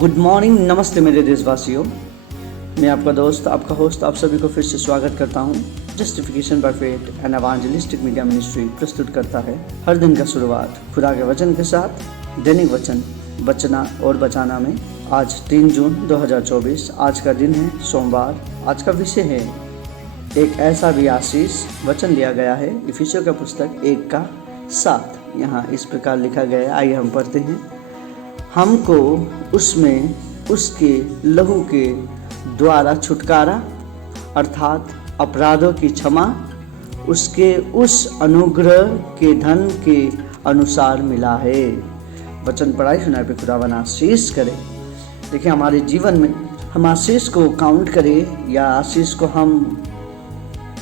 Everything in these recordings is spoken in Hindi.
गुड मॉर्निंग, नमस्ते मेरे देशवासियों। मैं आपका दोस्त, आपका होस्ट, आप सभी को फिर से स्वागत करता हूँ। Justification by faith and evangelistic media ministry प्रस्तुत करता है हर दिन का शुरुआत खुदा के वचन के साथ। दैनिक वचन बचना और बचाना में आज 3 जून 2024 आज का दिन है, सोमवार। आज का विषय है एक ऐसा भी आशीष। वचन लिया गया है इफिसियों का पुस्तक 1:7। यहाँ इस प्रकार लिखा गया है, आइए हम पढ़ते हैं। हमको उसमें उसके लहू के द्वारा छुटकारा अर्थात अपराधों की क्षमा उसके उस अनुग्रह के धन के अनुसार मिला है। वचन पढ़ाई सुनाए पे खुदावन आशीष करे। देखिए, हमारे जीवन में हम आशीष को काउंट करें या आशीष को हम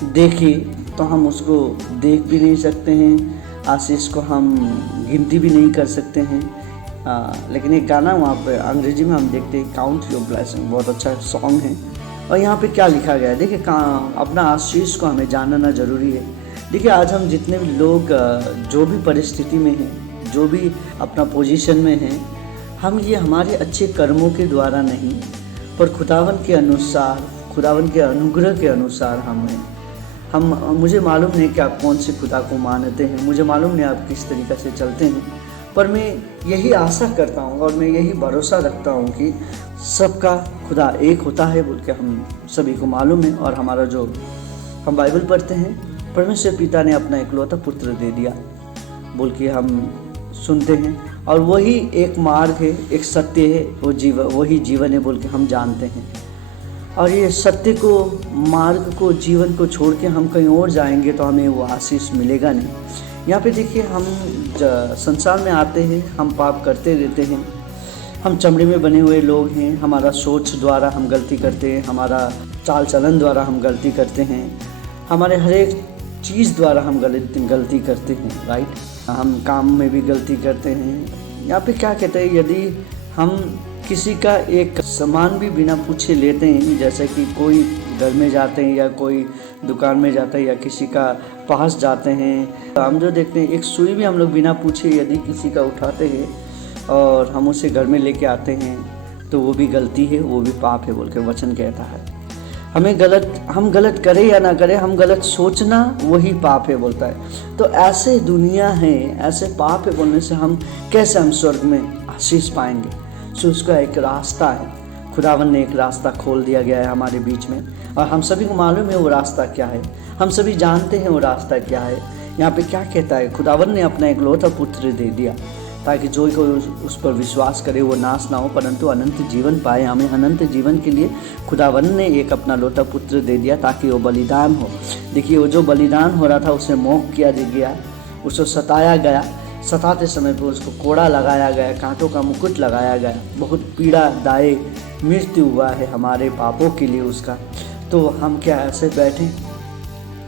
देखें तो हम उसको देख भी नहीं सकते हैं, आशीष को हम गिनती भी नहीं कर सकते हैं। लेकिन एक गाना वहाँ पे अंग्रेजी में हम देखते हैं, काउंट योर ब्लेसिंग, बहुत अच्छा सॉन्ग है। और यहाँ पे क्या लिखा गया है, देखिए अपना आशीष को हमें जानना ज़रूरी है। देखिए, आज हम जितने भी लोग जो भी परिस्थिति में हैं, जो भी अपना पोजीशन में हैं, हम ये हमारे अच्छे कर्मों के द्वारा नहीं पर खुदावन के अनुसार, खुदावन के अनुग्रह के अनुसार हम मुझे मालूम नहीं कि आप कौन से खुदा को मानते हैं, मुझे मालूम नहीं आप किस तरीक़े से चलते हैं, पर मैं यही आशा करता हूँ और मैं यही भरोसा रखता हूँ कि सबका खुदा एक होता है बोल के हम सभी को मालूम है। और हमारा जो हम बाइबल पढ़ते हैं, परमेश्वर पिता ने अपना इकलौता पुत्र दे दिया बोल के हम सुनते हैं। और वही एक मार्ग है, एक सत्य है, वही जीवन है बोल के हम जानते हैं। और ये सत्य को, मार्ग को, जीवन को छोड़ के हम कहीं और जाएंगे तो हमें वो आशीष मिलेगा नहीं। यहाँ पे देखिए, हम संसार में आते हैं, हम पाप करते रहते हैं, हम चमड़े में बने हुए लोग हैं, हमारा सोच द्वारा हम गलती करते हैं, हमारा चाल चलन द्वारा हम गलती करते हैं, हमारे हर एक चीज़ द्वारा हम गलती करते हैं, राइट। हम काम में भी गलती करते हैं। यहाँ पे क्या कहते हैं, यदि हम किसी का एक सामान भी बिना पूछे लेते हैं, जैसे कि कोई घर में जाते हैं या कोई दुकान में जाते हैं या किसी का पास जाते हैं, तो हम जो देखते हैं एक सुई भी हम लोग बिना पूछे यदि किसी का उठाते हैं और हम उसे घर में लेके आते हैं तो वो भी गलती है, वो भी पाप है बोल के वचन कहता है। हम गलत करें या ना करें, हम गलत सोचना वही पाप है बोलता है। तो ऐसे दुनिया है, ऐसे पाप है बोलने से हम कैसे हम स्वर्ग में आशीष पाएंगे। सो उसका एक रास्ता है, खुदावन ने एक रास्ता खोल दिया गया है हमारे बीच में, और हम सभी को मालूम है वो रास्ता क्या है, हम सभी जानते हैं वो रास्ता क्या है। यहाँ पे क्या कहता है, खुदावन ने अपना इकलौता पुत्र दे दिया ताकि जो कोई उस पर विश्वास करे वो नाश ना हो परंतु अनंत जीवन पाए। हमें अनंत जीवन के लिए खुदावन ने एक अपना लौता पुत्र दे दिया ताकि वो बलिदान हो। देखिए, वो जो बलिदान हो रहा था उसे मोह किया गया, उसे सताया गया, सताते समय पर उसको कोड़ा लगाया गया, कांटों का मुकुट लगाया गया, बहुत पीड़ादायक मृत्यु हुआ है हमारे पापों के लिए उसका। तो हम क्या ऐसे बैठे?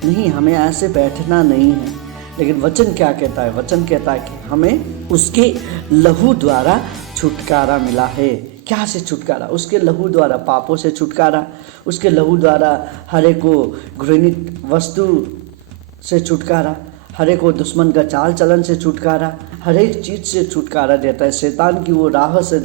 नहीं, हमें ऐसे बैठना नहीं है। लेकिन वचन क्या कहता है, वचन कहता है कि हमें उसके लहू द्वारा छुटकारा मिला है। क्या से छुटकारा? उसके लहू द्वारा पापों से छुटकारा, उसके लहू द्वारा हर एक को घृणित वस्तु से छुटकारा, हर एक को दुश्मन का चाल चलन से छुटकारा, हर एक चीज़ से छुटकारा देता है। शैतान की वो राह से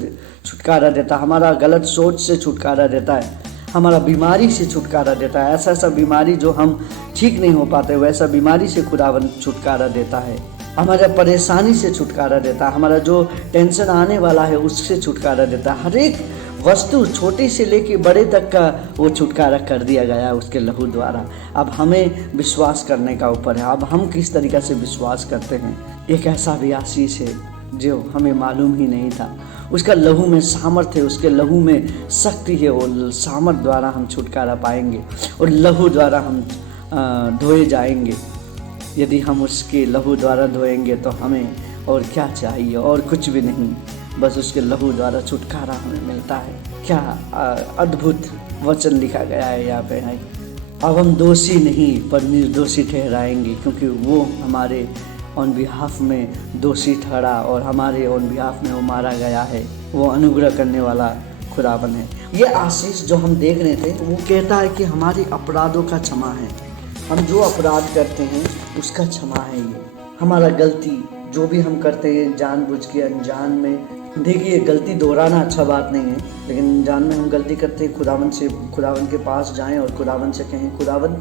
छुटकारा देता है, हमारा गलत सोच से छुटकारा देता है, हमारा बीमारी से छुटकारा देता है। ऐसा बीमारी जो हम ठीक नहीं हो पाते वैसा बीमारी से खुदावन छुटकारा देता है, हमारा परेशानी से छुटकारा देता है, हमारा जो टेंशन आने वाला है उससे छुटकारा देता है। हर एक वस्तु छोटी से लेके बड़े तक का वो छुटकारा कर दिया गया है उसके लहू द्वारा। अब हमें विश्वास करने का ऊपर है, अब हम किस तरीक़े से विश्वास करते हैं। एक ऐसा भी आशीष है जो हमें मालूम ही नहीं था। उसका लहू में सामर्थ्य है, उसके लहू में शक्ति है, वो सामर्थ द्वारा हम छुटकारा पाएंगे और लहू द्वारा हम धोए जाएंगे। यदि हम उसके लहू द्वारा धोएंगे तो हमें और क्या चाहिए, और कुछ भी नहीं, बस उसके लहू द्वारा छुटकारा हमें मिलता है। क्या अद्भुत वचन लिखा गया है यहाँ पे है। अब हम दोषी नहीं पर निर्दोषी ठहराएंगे क्योंकि वो हमारे ऑन बिहाफ में दोषी ठहरा और हमारे ऑन बिहाफ में वो मारा गया है। वो अनुग्रह करने वाला खुदावन है। ये आशीष जो हम देख रहे थे वो कहता है कि हमारे अपराधों का क्षमा है। हम जो अपराध करते हैं उसका क्षमा है। ये हमारा गलती जो भी हम करते हैं जानबूझ के अनजान में देखिए, गलती दोहराना अच्छा बात नहीं है, लेकिन जान में हम गलती करते हैं, खुदावन के पास जाएं और खुदावन से कहें, खुदावन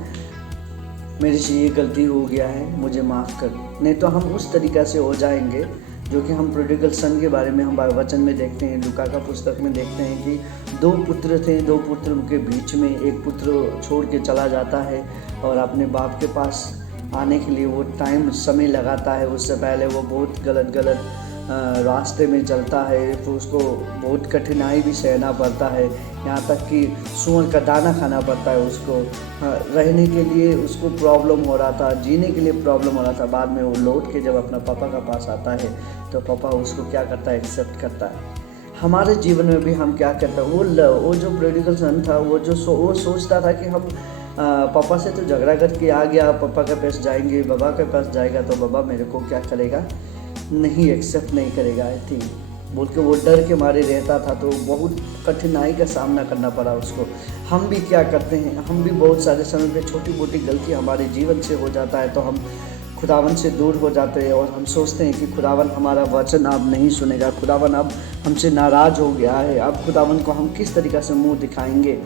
मेरे से ये गलती हो गया है, मुझे माफ़ कर। नहीं तो हम उस तरीक़ा से हो जाएंगे जो कि हम प्रोडिगल सन के बारे में हम वचन में देखते हैं, लूका का पुस्तक में देखते हैं कि 2 पुत्र थे, 2 पुत्र के बीच में एक पुत्र छोड़ के चला जाता है और अपने बाप के पास आने के लिए वो समय लगाता है। उससे पहले वो बहुत गलत रास्ते में चलता है, तो उसको बहुत कठिनाई भी सहना पड़ता है, यहाँ तक कि सूअर का दाना खाना पड़ता है उसको। रहने के लिए उसको प्रॉब्लम हो रहा था, जीने के लिए प्रॉब्लम हो रहा था। बाद में वो लौट के जब अपना पापा का पास आता है तो पापा उसको क्या करता है, एक्सेप्ट करता है। हमारे जीवन में भी हम क्या करते हैं, वो जो प्रोडिगल सन था, वो सोचता था कि हम पापा से तो झगड़ा करके आ गया, पापा के पास जाएंगे, बाबा के पास जाएगा तो बाबा मेरे को क्या करेगा, नहीं एक्सेप्ट नहीं करेगा, आई थिंक बोल के वो डर के मारे रहता था। तो बहुत कठिनाई का सामना करना पड़ा उसको। हम भी क्या करते हैं, हम भी बहुत सारे समय पे छोटी मोटी गलती हमारे जीवन से हो जाता है तो हम खुदावन से दूर हो जाते हैं और हम सोचते हैं कि खुदावन हमारा वचन अब नहीं सुनेगा, खुदावन अब हमसे नाराज़ हो गया है, अब खुदावन को हम किस तरीक़ा से मुँह दिखाएंगे,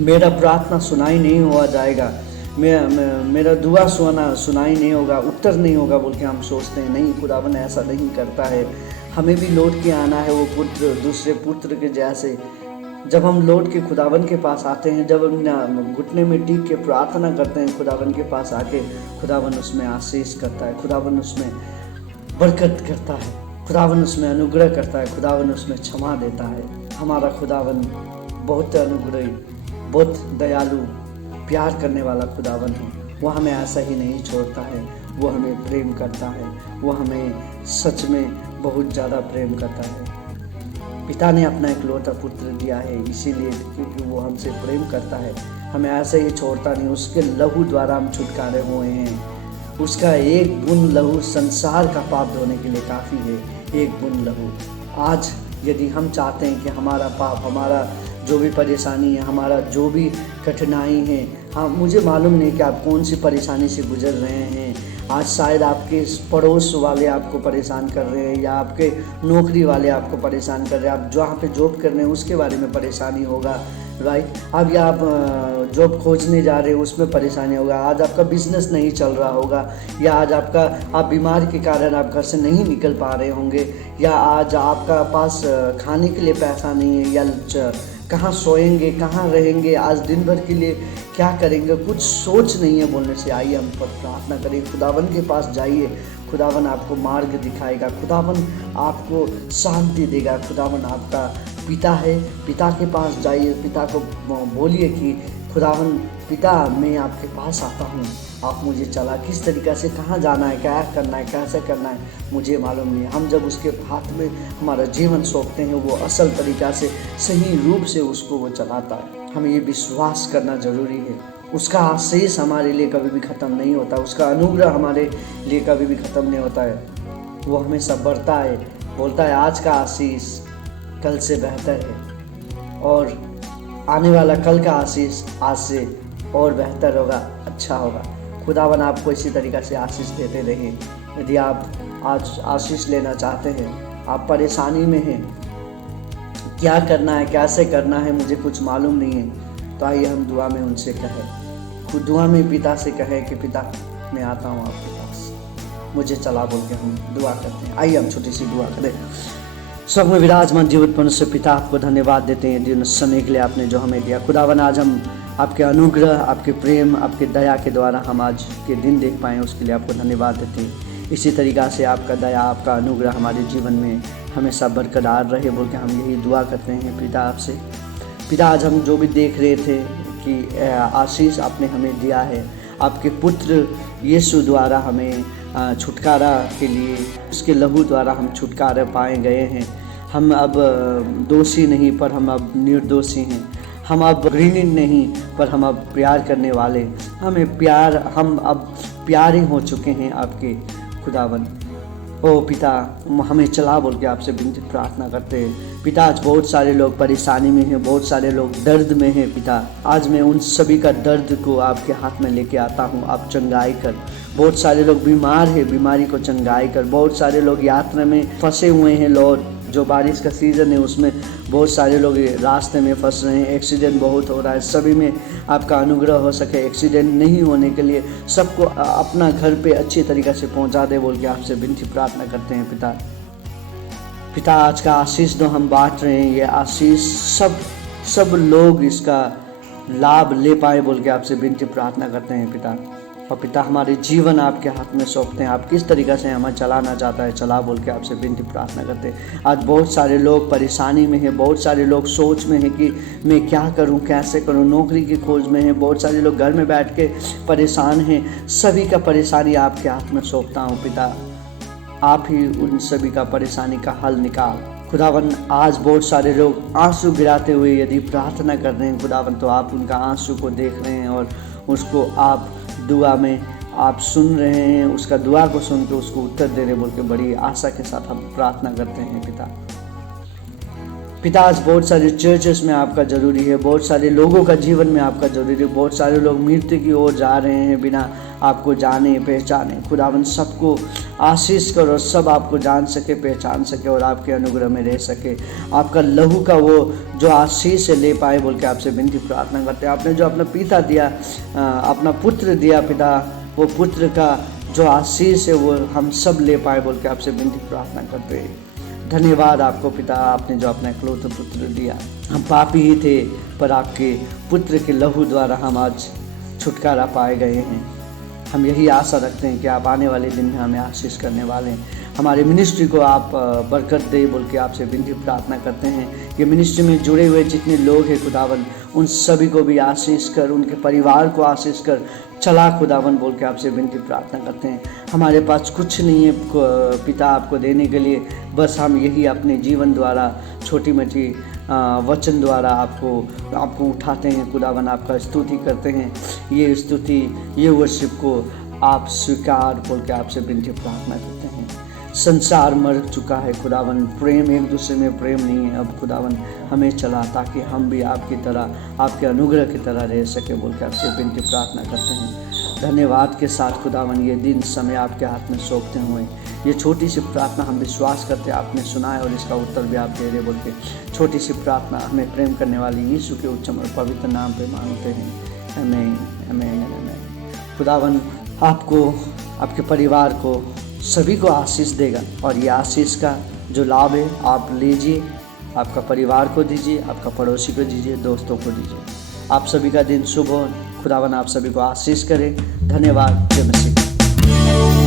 मेरा प्रार्थना सुनाई नहीं हुआ जाएगा, मेरा दुआ सुनाई नहीं होगा, उत्तर नहीं होगा बोल के हम सोचते हैं। नहीं, खुदावन ऐसा नहीं करता है। हमें भी लौट के आना है वो पुत्र दूसरे पुत्र के जैसे। जब हम लौट के खुदावन के पास आते हैं, जब हम घुटने में टीक के प्रार्थना करते हैं खुदावन के पास आके, खुदावन उसमें आशीष करता है, खुदावन उसमें बरकत करता है, खुदावन उसमें अनुग्रह करता है, खुदावन उसमें क्षमा देता है। हमारा खुदावन बहुत अनुग्रही, बहुत दयालु, प्यार करने वाला खुदावन है। वो हमें ऐसा ही नहीं छोड़ता है, वो हमें प्रेम करता है, वो हमें सच में बहुत ज़्यादा प्रेम करता है। पिता ने अपना इकलौता पुत्र दिया है इसीलिए क्योंकि वो हमसे प्रेम करता है, हमें ऐसे ही छोड़ता नहीं। उसके लहू द्वारा हम छुटकारे हुए हैं। उसका एक बूंद लहू संसार का पाप धोने के लिए काफ़ी है, एक बूंद लहू। आज यदि हम चाहते हैं कि हमारा पाप, हमारा जो भी परेशानी है, हमारा जो भी कठिनाई है, हाँ मुझे मालूम नहीं कि आप कौन सी परेशानी से गुजर रहे हैं। आज शायद आपके पड़ोस वाले आपको परेशान कर रहे हैं या आपके नौकरी वाले आपको परेशान कर रहे हैं, आप जहाँ पे जॉब कर रहे हैं उसके बारे में परेशानी होगा, राइट। अब या आप जॉब खोजने जा रहे हो उसमें परेशानी होगा, आज आपका बिजनेस नहीं चल रहा होगा, या आज आप बीमार के कारण आप घर से नहीं निकल पा रहे होंगे, या आज आपका पास खाने के लिए पैसा नहीं है, या कहाँ सोएंगे, कहाँ रहेंगे, आज दिन भर के लिए क्या करेंगे, कुछ सोच नहीं है बोलने से। आइए हम प्रार्थना करें, खुदावन के पास जाइए, खुदावन आपको मार्ग दिखाएगा, खुदावन आपको शांति देगा। खुदावन आपका पिता है, पिता के पास जाइए, पिता को बोलिए कि खुदावन पिता मैं आपके पास आता हूँ, आप मुझे चला किस तरीक़ा से कहाँ जाना है, क्या करना है, कैसे करना है मुझे मालूम नहीं है। हम जब उसके हाथ में हमारा जीवन सौंपते हैं, वो असल तरीक़ा से सही रूप से उसको वो चलाता है। हमें ये विश्वास करना ज़रूरी है। उसका आशीष हमारे लिए कभी भी ख़त्म नहीं होता, उसका अनुग्रह हमारे लिए कभी भी ख़त्म नहीं होता है। वो हमेशा बढ़ता है, बोलता है आज का आशीष कल से बेहतर है और आने वाला कल का आशीष आज से और बेहतर होगा, अच्छा होगा। खुदावन आपको इसी तरीक़ा से आशीष देते रहे। यदि आप आज आशीष लेना चाहते हैं, आप परेशानी में हैं, क्या करना है, कैसे करना है मुझे कुछ मालूम नहीं है, तो आइए हम दुआ में उनसे कहें, खुद दुआ में पिता से कहें कि पिता मैं आता हूँ आपके पास, मुझे चला बोल के हम दुआ करते हैं। आइए हम छोटी सी दुआ करें। सब में विराजमान जीवनपूर्ण से पिता आपको धन्यवाद देते हैं दिन समय के लिए आपने जो हमें दिया। खुदावन आज हम आपके अनुग्रह, आपके प्रेम, आपके दया के द्वारा हम आज के दिन देख पाएँ, उसके लिए आपको धन्यवाद देते हैं। इसी तरीक़ा से आपका दया, आपका अनुग्रह हमारे जीवन में हमेशा बरकरार रहे बोल के हम यही दुआ करते हैं पिता आपसे। पिता आज हम जो भी देख रहे थे कि आशीष आपने हमें दिया है, आपके पुत्र यीशु द्वारा हमें छुटकारा के लिए, उसके लहू द्वारा हम छुटकारा पाए गए हैं। हम अब दोषी नहीं पर हम अब निर्दोषी हैं, हम अब घृणित नहीं पर हम अब प्यार करने वाले, हम अब प्यारे हो चुके हैं आपके खुदावन। ओ पिता हमें चला बोल के आपसे विनती प्रार्थना करते हैं। पिता आज बहुत सारे लोग परेशानी में हैं, बहुत सारे लोग दर्द में हैं पिता। आज मैं उन सभी का दर्द को आपके हाथ में लेके आता हूँ, आप चंगाई कर। बहुत सारे लोग बीमार हैं, बीमारी को चंगाई कर। बहुत सारे लोग यात्रा में फंसे हुए हैं लॉर्ड, जो बारिश का सीज़न है उसमें बहुत सारे लोग रास्ते में फंस रहे हैं, एक्सीडेंट बहुत हो रहा है। सभी में आपका अनुग्रह हो सके, एक्सीडेंट नहीं होने के लिए सबको अपना घर पे अच्छी तरीक़े से पहुंचा दे बोल के आपसे विनती प्रार्थना करते हैं पिता। पिता आज का आशीष जो हम बांट रहे हैं, ये आशीष सब लोग इसका लाभ ले पाए बोल के आपसे विनती प्रार्थना करते हैं पिता। और पिता हमारे जीवन आपके हाथ में सौंपते हैं, आप किस तरीक़े से हमें चलाना चाहता है चला बोल के आपसे विनती प्रार्थना करते हैं। आज बहुत सारे लोग परेशानी में हैं, बहुत सारे लोग सोच में हैं कि मैं क्या करूं, कैसे करूं, नौकरी की खोज में हैं। बहुत सारे लोग घर में बैठ के परेशान हैं। सभी का परेशानी आपके हाथ में सौंपता हूँ पिता, आप ही उन सभी का परेशानी का हल निकाल। खुदावन आज बहुत सारे लोग आंसू गिराते हुए यदि प्रार्थना कर रहे हैं खुदावन, तो आप उनका आंसू को देख रहे हैं और उसको आप दुआ में आप सुन रहे हैं, उसका दुआ को सुन के उसको उत्तर दे रहे बोल के बड़ी आशा के साथ हम प्रार्थना करते हैं पिता। आज बहुत सारे चर्चेस में आपका ज़रूरी है, बहुत सारे लोगों का जीवन में आपका ज़रूरी है। बहुत सारे लोग मृत्यु की ओर जा रहे हैं बिना आपको जाने पहचाने। खुदावन सबको आशीष करो, सब आपको जान सके, पहचान सके और आपके अनुग्रह में रह सके। आपका लहू का वो जो आशीष से ले पाए बोल के आपसे विनती प्रार्थना करते हैं। आपने जो अपना पिता दिया, अपना पुत्र दिया पिता, वो पुत्र का जो आशीष है वो हम सब ले पाए बोल के आपसे विनती प्रार्थना करते हैं। धन्यवाद आपको पिता, आपने जो अपना इकलौता पुत्र दिया। हम पापी ही थे पर आपके पुत्र के लहू द्वारा हम आज छुटकारा पाए गए हैं। हम यही आशा रखते हैं कि आप आने वाले दिन में हमें आशीष करने वाले हैं। हमारे मिनिस्ट्री को आप बरकत दे बोल के आपसे विनती प्रार्थना करते हैं। ये मिनिस्ट्री में जुड़े हुए जितने लोग हैं खुदावन, उन सभी को भी आशीष कर, उनके परिवार को आशीष कर चला खुदावन बोल के आपसे विनती प्रार्थना करते हैं। हमारे पास कुछ नहीं है पिता आपको देने के लिए, बस हम यही अपने जीवन द्वारा छोटी मोटी वचन द्वारा आपको उठाते हैं खुदावन, आपका स्तुति करते हैं। ये स्तुति, ये वर्शिप को आप स्वीकार बोल के आपसे विनती प्रार्थना करते हैं। संसार मर चुका है खुदावन, प्रेम एक दूसरे में प्रेम नहीं है। अब खुदावन हमें चला ताकि हम भी आपकी तरह, आपके अनुग्रह की तरह रह सके बोल के आपसे विनती प्रार्थना करते हैं। धन्यवाद के साथ खुदावन ये दिन समय आपके हाथ में सौंपते हुए ये छोटी सी प्रार्थना हम विश्वास करते हैं आपने सुना है और इसका उत्तर भी आप दे रहे बोल के छोटी सी प्रार्थना हमें प्रेम करने वाली यीशु के उच्चम और पवित्र नाम पे मांगते हैं। आमीन, आमीन, आमीन। खुदावन आपको, आपके परिवार को, सभी को आशीष देगा और ये आशीष का जो लाभ है आप लीजिए, आपका परिवार को दीजिए, आपका पड़ोसी को दीजिए, दोस्तों को दीजिए। आप सभी का दिन शुभ हो। खुदावन आप सभी को आशीष करे। धन्यवाद। जय मसीह।